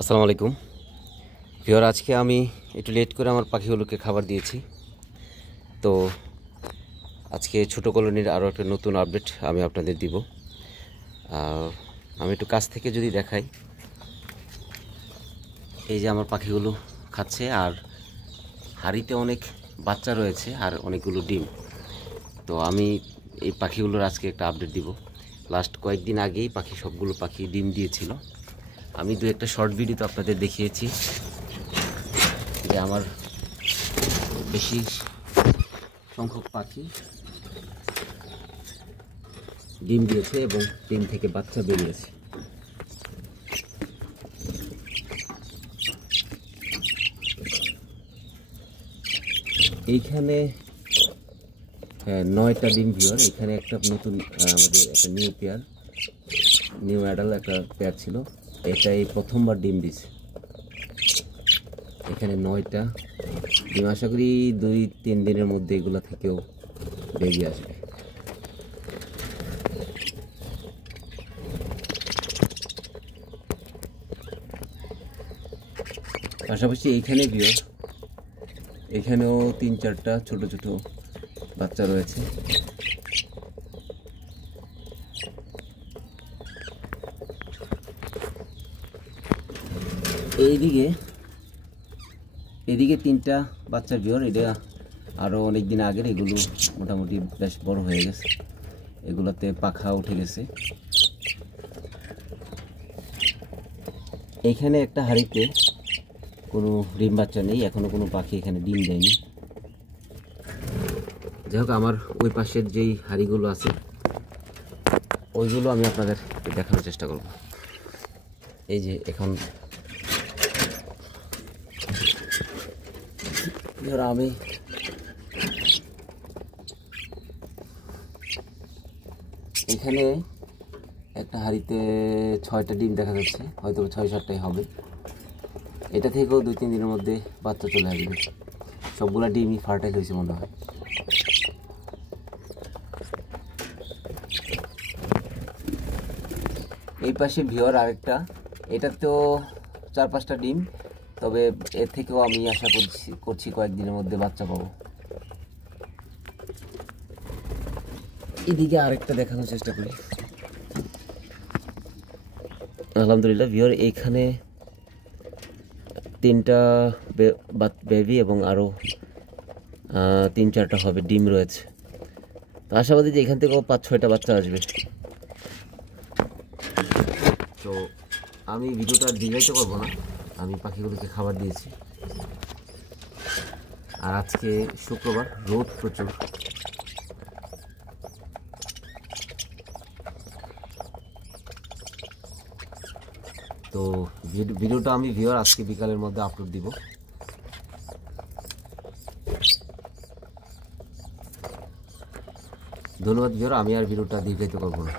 আসসালামু আলাইকুম ভিউয়ার, আজকে আমি একটু লেট করে আমার পাখিগুলোকে খাবার দিয়েছি। তো আজকে ছোটো কলোনির আরও একটা নতুন আপডেট আমি আপনাদের দিব। আমি একটু কাছ থেকে যদি দেখাই, এই যে আমার পাখিগুলো খাচ্ছে, আর হাঁড়িতে অনেক বাচ্চা রয়েছে আর অনেকগুলো ডিম। তো আমি এই পাখিগুলোর আজকে একটা আপডেট দিব। লাস্ট কয়েকদিন আগেই সবগুলো পাখি ডিম দিয়েছিল। আমি দু একটা শর্ট ভিডিওতে আপনাদের দেখিয়েছি যে আমার বেশি সংখ্যক পাখি ডিম দিয়েছে এবং ডিম থেকে বাচ্চা বেরিয়েছে। এইখানে 9টা ডিম ভিউয়ার। এখানে একটা নতুন আমাদের একটা নিউ অ্যাডাল্ট একটা পেয়ার ছিল, এটাই প্রথমবার ডিম দিছে। এখানে 9টা ডিম, আশা করি 2-3 দিনের মধ্যে এগুলো থেকেও বেরিয়ে আসবে। পাশাপাশি এইখানে ভিউয়ার, এখানেও 3-4টা ছোট ছোট বাচ্চা রয়েছে। এদিকে 3টা বাচ্চার ভিউয়ার, এটা আরও অনেক দিন আগের। এগুলো মোটামুটি বেশ বড় হয়ে গেছে, এগুলোতে পাখা উঠে গেছে। এখানে একটা হাঁড়িতে কোনো ডিম বাচ্চা নেই, এখনও কোনো পাখি এখানে ডিম দেয়নি। যাই হোক, আমার ওই পাশের যেই হাঁড়িগুলো আছে ওইগুলো আমি আপনাদের দেখানোর চেষ্টা করব। এই যে এখন আমি এখানে একটা হাঁড়িতে 6টা ডিম দেখা যাচ্ছে, হয়তো 6-7টাই হবে। এটা থেকেও 2-3 দিনের মধ্যে বাচ্চা চলে আসবে। সবগুলা ডিমই ফার্টাইল হয়েছে মনে হয়। এই পাশে ভিওর আরেকটা, এটা তো 4-5টা ডিম, তবে এর থেকেও আমি আশা করছি কয়েকদিনের মধ্যে বাচ্চা পাবো। এদিকে আরেকটা দেখানোর চেষ্টা করি। আলহামদুলিল্লাহ ভিওর, এইখানে 3টা বেবি এবং আরও 3-4টা হবে ডিম রয়েছে। তো আশাবাদী যে এখান থেকেও 5-6টা বাচ্চা আসবে। তো আমি ভিডিওটা ডিলাইতে করবো না, আমি পাখিগুলোকে খাবার দিয়েছি। আর আজকে শুক্রবার, রোদ প্রচুর। তো ভিডিওটা আমি ভিউয়ার আজকে বিকালের মধ্যে আপলোড দিব। ধন্যবাদ ভিউয়ার, আমি আর ভিডিওটা দীর্ঘায়িত করবো না।